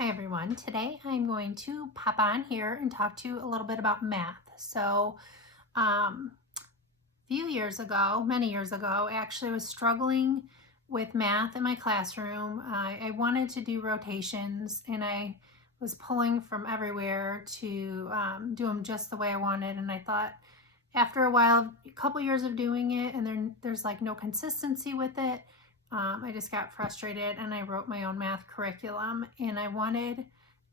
Hi everyone. Today I'm going to pop on here and talk to you a little bit about math. A few years ago, many years ago, I actually was struggling with math in my classroom. I wanted to do rotations and I was pulling from everywhere to do them just the way I wanted. And I thought after a while, a couple years of doing it, and there's like no consistency with it, I just got frustrated and I wrote my own math curriculum, and I wanted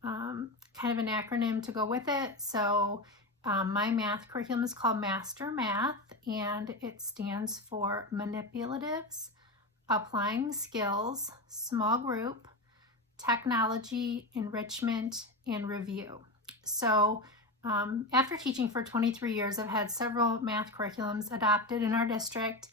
kind of an acronym to go with it. So my math curriculum is called Master Math, and it stands for Manipulatives, Applying Skills, Small Group, Technology, Enrichment, and Review. So after teaching for 23 years, I've had several math curriculums adopted in our district,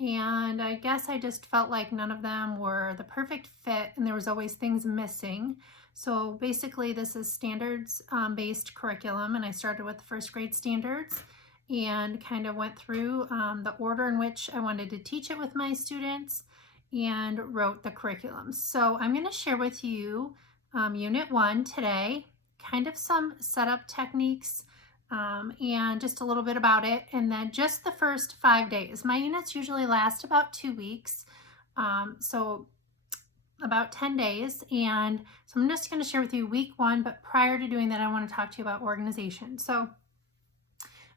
and I guess I just felt like none of them were the perfect fit and there was always things missing. So basically this is standards based curriculum, and I started with the first grade standards and kind of went through the order in which I wanted to teach it with my students and wrote the curriculum. So I'm going to share with you Unit 1 today, kind of some setup techniques and just a little bit about it, and then just the first 5 days. My units usually last about 2 weeks, so about 10 days, and so I'm just going to share with you week 1, but prior to doing that I want to talk to you about organization. So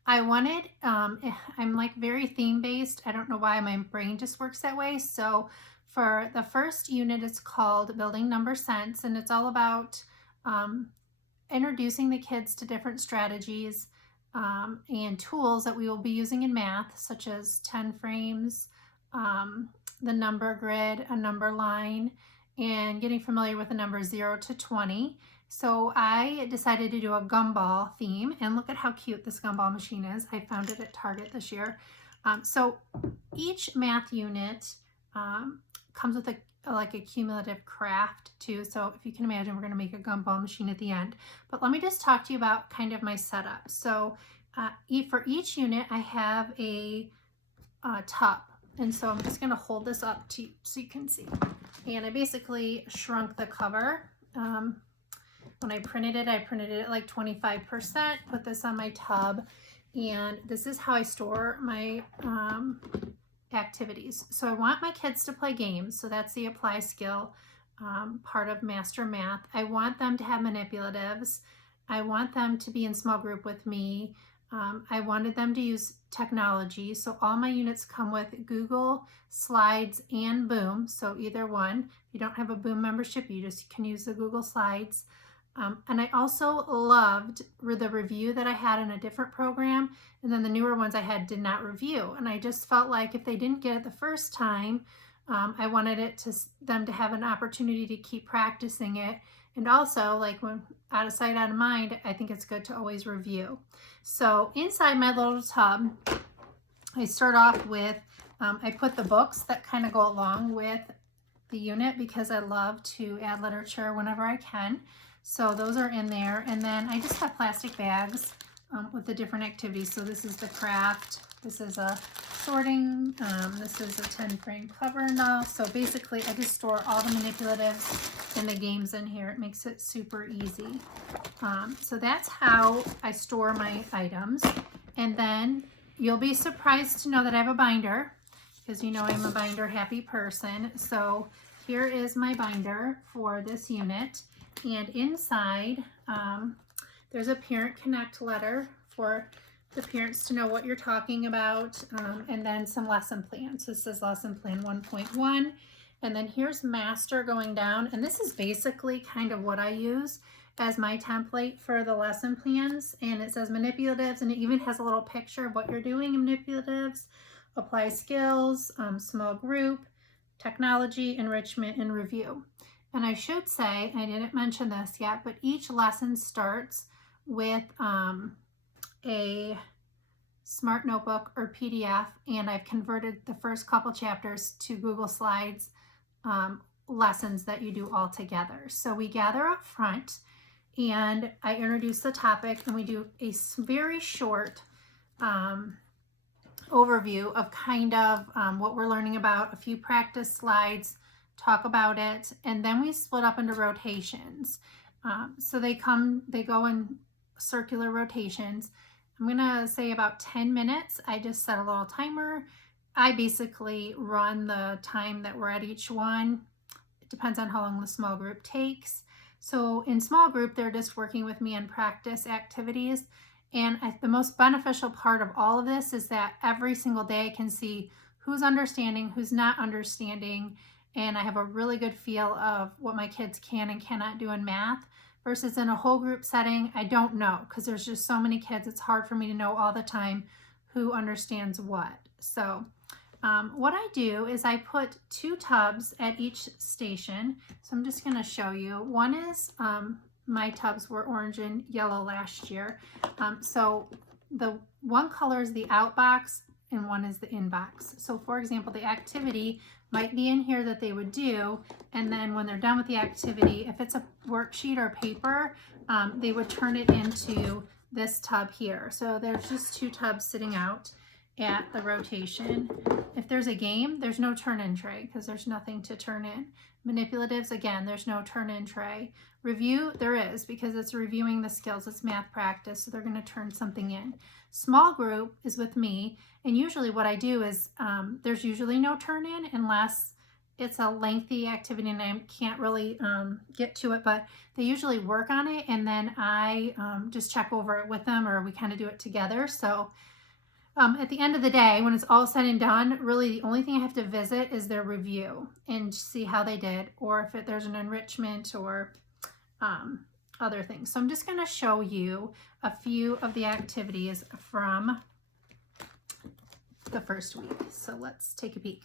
I wanted, I'm like very theme based. I don't know why my brain just works that way. So for the first unit, it's called Building Number Sense, and it's all about introducing the kids to different strategies and tools that we will be using in math, such as 10 frames, the number grid, a number line, and getting familiar with the numbers 0 to 20. So I decided to do a gumball theme, and look at how cute this gumball machine is. I found it at Target this year. So each math unit comes with like a cumulative craft too. So if you can imagine, we're going to make a gumball machine at the end. But let me just talk to you about kind of my setup. So for each unit, I have a tub. And so I'm just going to hold this up to so you can see. And I basically shrunk the cover. When I printed it at like 25%, put this on my tub. And this is how I store my activities. So I want my kids to play games. So that's the apply skill part of Master Math. I want them to have manipulatives. I want them to be in small group with me. I wanted them to use technology. So all my units come with Google Slides and Boom. So either one. If you don't have a Boom membership, you just can use the Google Slides. And I also loved the review that I had in a different program, and then the newer ones I had did not review. And I just felt like if they didn't get it the first time, I wanted them to have an opportunity to keep practicing it. And also, like, when out of sight, out of mind, I think it's good to always review. So inside my little tub, I start off with, I put the books that kind of go along with the unit because I love to add literature whenever I can. So those are in there, and then I just have plastic bags with the different activities. So this is the craft, this is a sorting, this is a 10 frame cover and all. So basically I just store all the manipulatives and the games in here. It makes it super easy. So that's how I store my items. And then you'll be surprised to know that I have a binder, because you know I'm a binder happy person. So here is my binder for this unit. And inside, there's a Parent Connect letter for the parents to know what you're talking about, and then some lesson plans. This is lesson plan 1.1, and then here's master going down, and this is basically kind of what I use as my template for the lesson plans. And it says manipulatives, and it even has a little picture of what you're doing in manipulatives, apply skills, small group, technology, enrichment, and review. And I should say, I didn't mention this yet, but each lesson starts with a Smart Notebook or PDF, and I've converted the first couple chapters to Google Slides lessons that you do all together. So we gather up front, and I introduce the topic, and we do a very short overview of kind of what we're learning about, a few practice slides, talk about it, and then we split up into rotations. So they go in circular rotations. I'm gonna say about 10 minutes. I just set a little timer. I basically run the time that we're at each one. It depends on how long the small group takes. So in small group, they're just working with me on practice activities. And the most beneficial part of all of this is that every single day I can see who's understanding, who's not understanding, and I have a really good feel of what my kids can and cannot do in math. Versus in a whole group setting, I don't know, because there's just so many kids. It's hard for me to know all the time who understands what. So what I do is I put 2 tubs at each station. So I'm just going to show you. One is my tubs were orange and yellow last year. So the one color is the out box and one is the in box. So for example, the activity might be in here that they would do, and then when they're done with the activity, if it's a worksheet or paper, they would turn it into this tub here. So there's just 2 tubs sitting out at the rotation. If there's a game, there's no turn-in tray because there's nothing to turn in. Manipulatives, again, there's no turn-in tray. Review, there is, because it's reviewing the skills. It's math practice, so they're going to turn something in. Small group is with me, and usually what I do is there's usually no turn-in unless it's a lengthy activity and I can't really get to it, but they usually work on it, and then I just check over it with them, or we kind of do it together. So at the end of the day, when it's all said and done, really the only thing I have to visit is their review and see how they did, or if there's an enrichment or other things. So I'm just going to show you a few of the activities from the first week. So let's take a peek.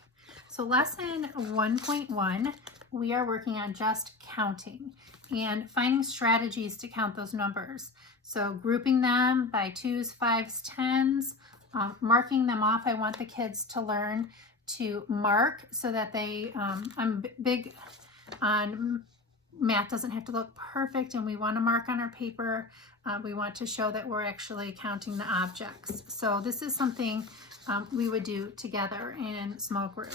So lesson 1.1, we are working on just counting and finding strategies to count those numbers. So grouping them by 2s, 5s, 10s, marking them off. I want the kids to learn to mark so that they, I'm big on math doesn't have to look perfect, and we want to mark on our paper. We want to show that we're actually counting the objects. So this is something we would do together in small group.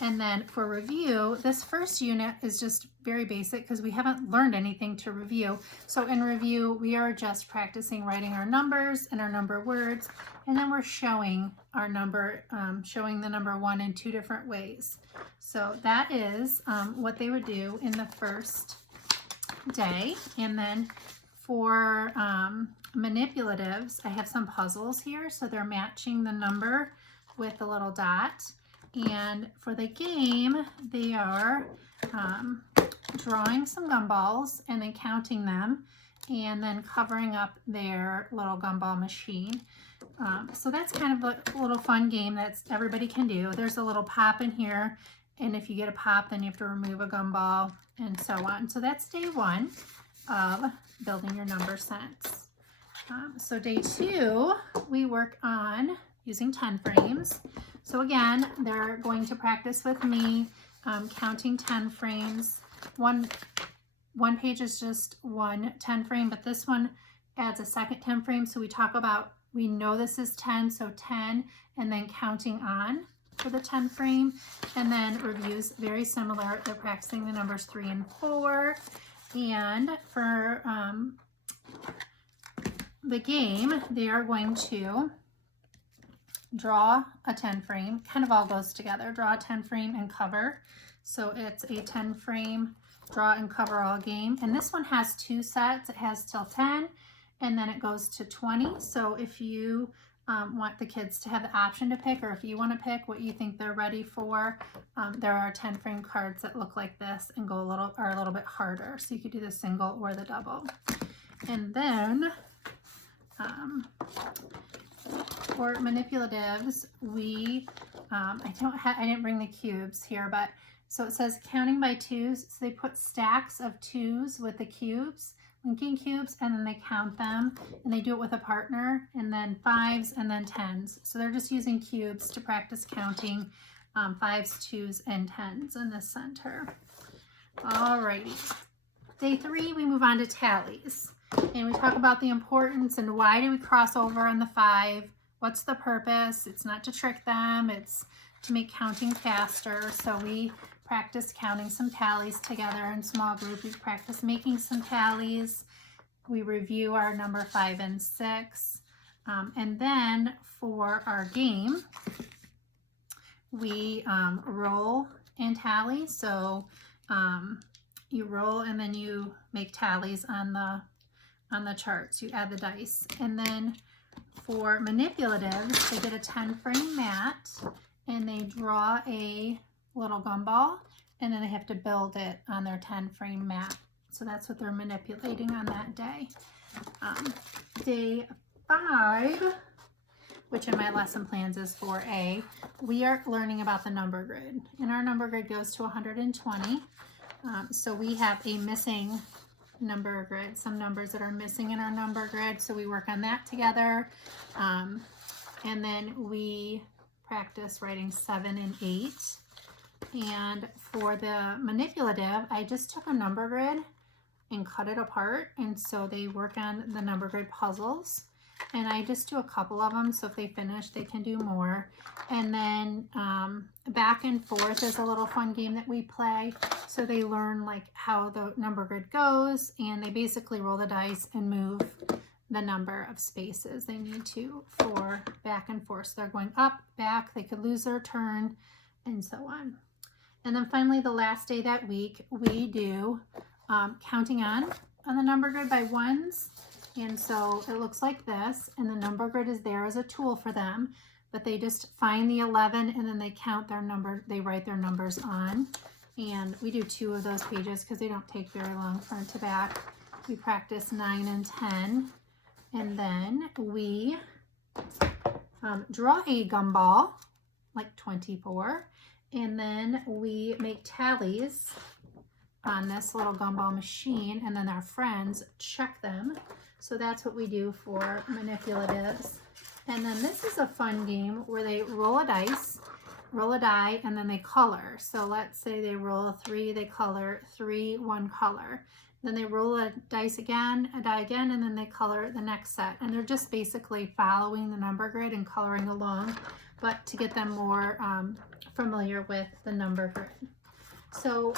And then for review, this first unit is just very basic because we haven't learned anything to review. So in review, we are just practicing writing our numbers and our number words, and then we're showing our number, showing the number 1 in 2 different ways. So that is what they would do in the first day. And then for manipulatives, I have some puzzles here. So they're matching the number with a little dot. And for the game, they are drawing some gumballs and then counting them and then covering up their little gumball machine. So that's kind of a little fun game that everybody can do. There's a little pop in here, and if you get a pop, then you have to remove a gumball and so on. So that's day 1 of building your number sense. So day 2, we work on using 10 frames. So again, they're going to practice with me counting 10 frames. One page is just 1 10 frame, but this one adds a second 10 frame. So we talk about, we know this is 10, so 10, and then counting on for the 10 frame. And then reviews, very similar. They're practicing the numbers 3 and 4. And for the game, they are going to draw a 10 frame, kind of all goes together, draw a 10 frame and cover. So it's a 10 frame draw and cover all game. And this one has 2 sets. It has till 10 and then it goes to 20. So if you want the kids to have the option to pick, or if you want to pick what you think they're ready for, there are 10 frame cards that look like this and go are a little bit harder. So you could do the single or the double. And then for manipulatives, we I didn't bring the cubes here, but so it says counting by 2s. So they put stacks of 2s with the cubes, linking cubes, and then they count them, and they do it with a partner, and then 5s and then 10s. So they're just using cubes to practice counting 5s, 2s, and 10s in the center. Alrighty. Day 3, we move on to tallies. And we talk about the importance and why do we cross over on the 5? What's the purpose? It's not to trick them, it's to make counting faster. So we practice counting some tallies together in small group. We practice making some tallies. We review our number 5 and 6. And then for our game, we roll and tally. So you roll and then you make tallies on the charts. You add the dice. And then for manipulatives, they get a 10-frame mat and they draw a little gumball and then they have to build it on their 10-frame mat. So that's what they're manipulating on that day. Day 5, which in my lesson plans is 4A, we are learning about the number grid. And our number grid goes to 120. So we have a missing number grid, some numbers that are missing in our number grid. So we work on that together. And then we practice writing 7 and 8. And for the manipulative, I just took a number grid and cut it apart. And so they work on the number grid puzzles. And I just do a couple of them. So if they finish, they can do more. And then back and forth is a little fun game that we play. So they learn like how the number grid goes, and they basically roll the dice and move the number of spaces they need to for back and forth. So they're going up, back, they could lose their turn, and so on. And then finally, the last day that week, we do counting on the number grid by ones. And so it looks like this, and the number grid is there as a tool for them, but they just find the 11 and then they count their number, they write their numbers on. And we do 2 of those pages because they don't take very long front to back. We practice 9 and 10, and then we draw a gumball, like 24, and then we make tallies on this little gumball machine, and then our friends check them. So that's what we do for manipulatives. And then this is a fun game where they roll a die, and then they color. So let's say they roll a 3, they color 3, 1 color. Then they roll a die again, and then they color the next set. And they're just basically following the number grid and coloring along, but to get them more familiar with the number grid. So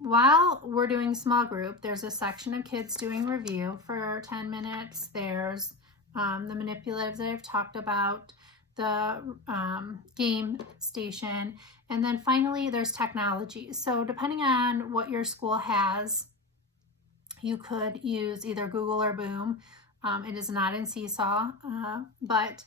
while we're doing small group, there's a section of kids doing review for 10 minutes. There's the manipulatives that I've talked about, the game station, and then finally there's technology. So depending on what your school has, you could use either Google or Boom. It is not in Seesaw, but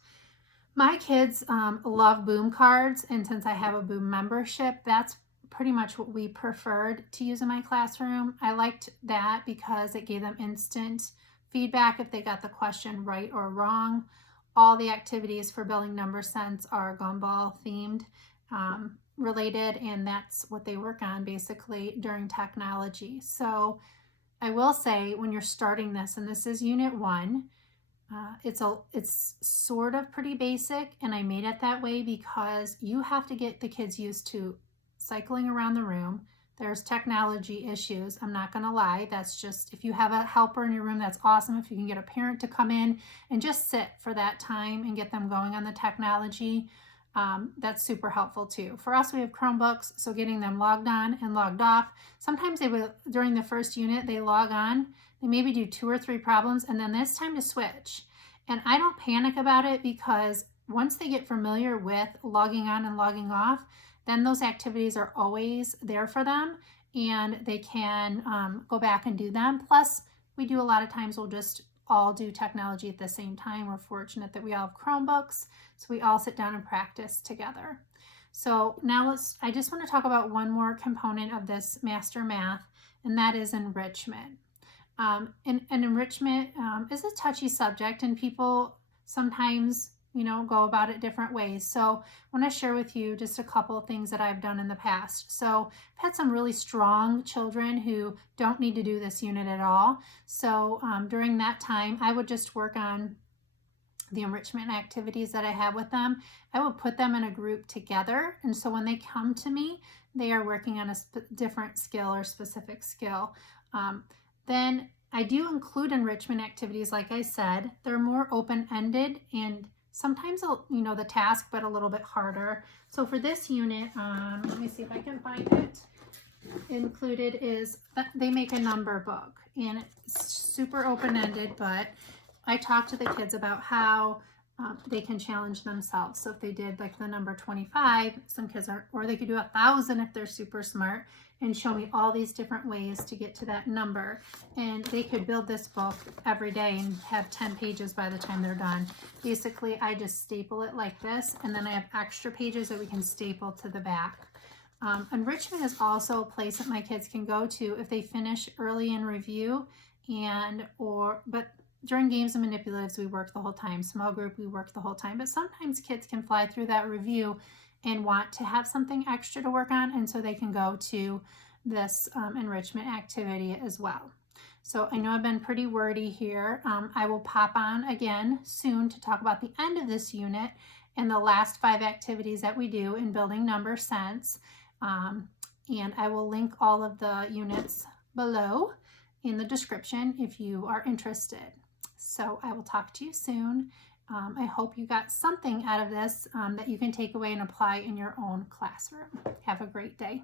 my kids love Boom cards, and since I have a Boom membership, that's pretty much what we preferred to use in my classroom. I liked that because it gave them instant feedback if they got the question right or wrong. All the activities for building number sense are gumball themed related, and that's what they work on basically during technology. So I will say, when you're starting this, and this is unit 1, it's sort of pretty basic, and I made it that way because you have to get the kids used to cycling around the room. There's technology issues, I'm not gonna lie. That's just, if you have a helper in your room, that's awesome. If you can get a parent to come in and just sit for that time and get them going on the technology, that's super helpful too. For us, we have Chromebooks, so getting them logged on and logged off. Sometimes they will, during the first unit, they log on, they maybe do 2 or 3 problems, and then it's time to switch. And I don't panic about it, because once they get familiar with logging on and logging off, then those activities are always there for them, and they can go back and do them. Plus, we do a lot of times, we'll just all do technology at the same time. We're fortunate that we all have Chromebooks, so we all sit down and practice together. So now I just want to talk about one more component of this Master Math, and that is enrichment. And enrichment is a touchy subject, and people sometimes go about it different ways. So I want to share with you just a couple of things that I've done in the past. So I've had some really strong children who don't need to do this unit at all. So during that time, I would just work on the enrichment activities that I have with them. I would put them in a group together. And so when they come to me, they are working on a different skill or specific skill. Then I do include enrichment activities, like I said. They're more open-ended, and sometimes, the task, but a little bit harder. So for this unit, let me see if I can find it. Included is that they make a number book, and it's super open-ended, but I talked to the kids about how they can challenge themselves. So if they did like the number 25, some kids are, or they could do 1,000 if they're super smart, and show me all these different ways to get to that number. And they could build this book every day and have 10 pages by the time they're done. Basically, I just staple it like this, and then I have extra pages that we can staple to the back. Enrichment is also a place that my kids can go to if they finish early in review, but during games and manipulatives, we work the whole time. Small group, we work the whole time. But sometimes kids can fly through that review and want to have something extra to work on, and so they can go to this enrichment activity as well. So I know I've been pretty wordy here. I will pop on again soon to talk about the end of this unit and the last 5 activities that we do in building number sense. And I will link all of the units below in the description if you are interested. So I will talk to you soon. I hope you got something out of this that you can take away and apply in your own classroom. Have a great day.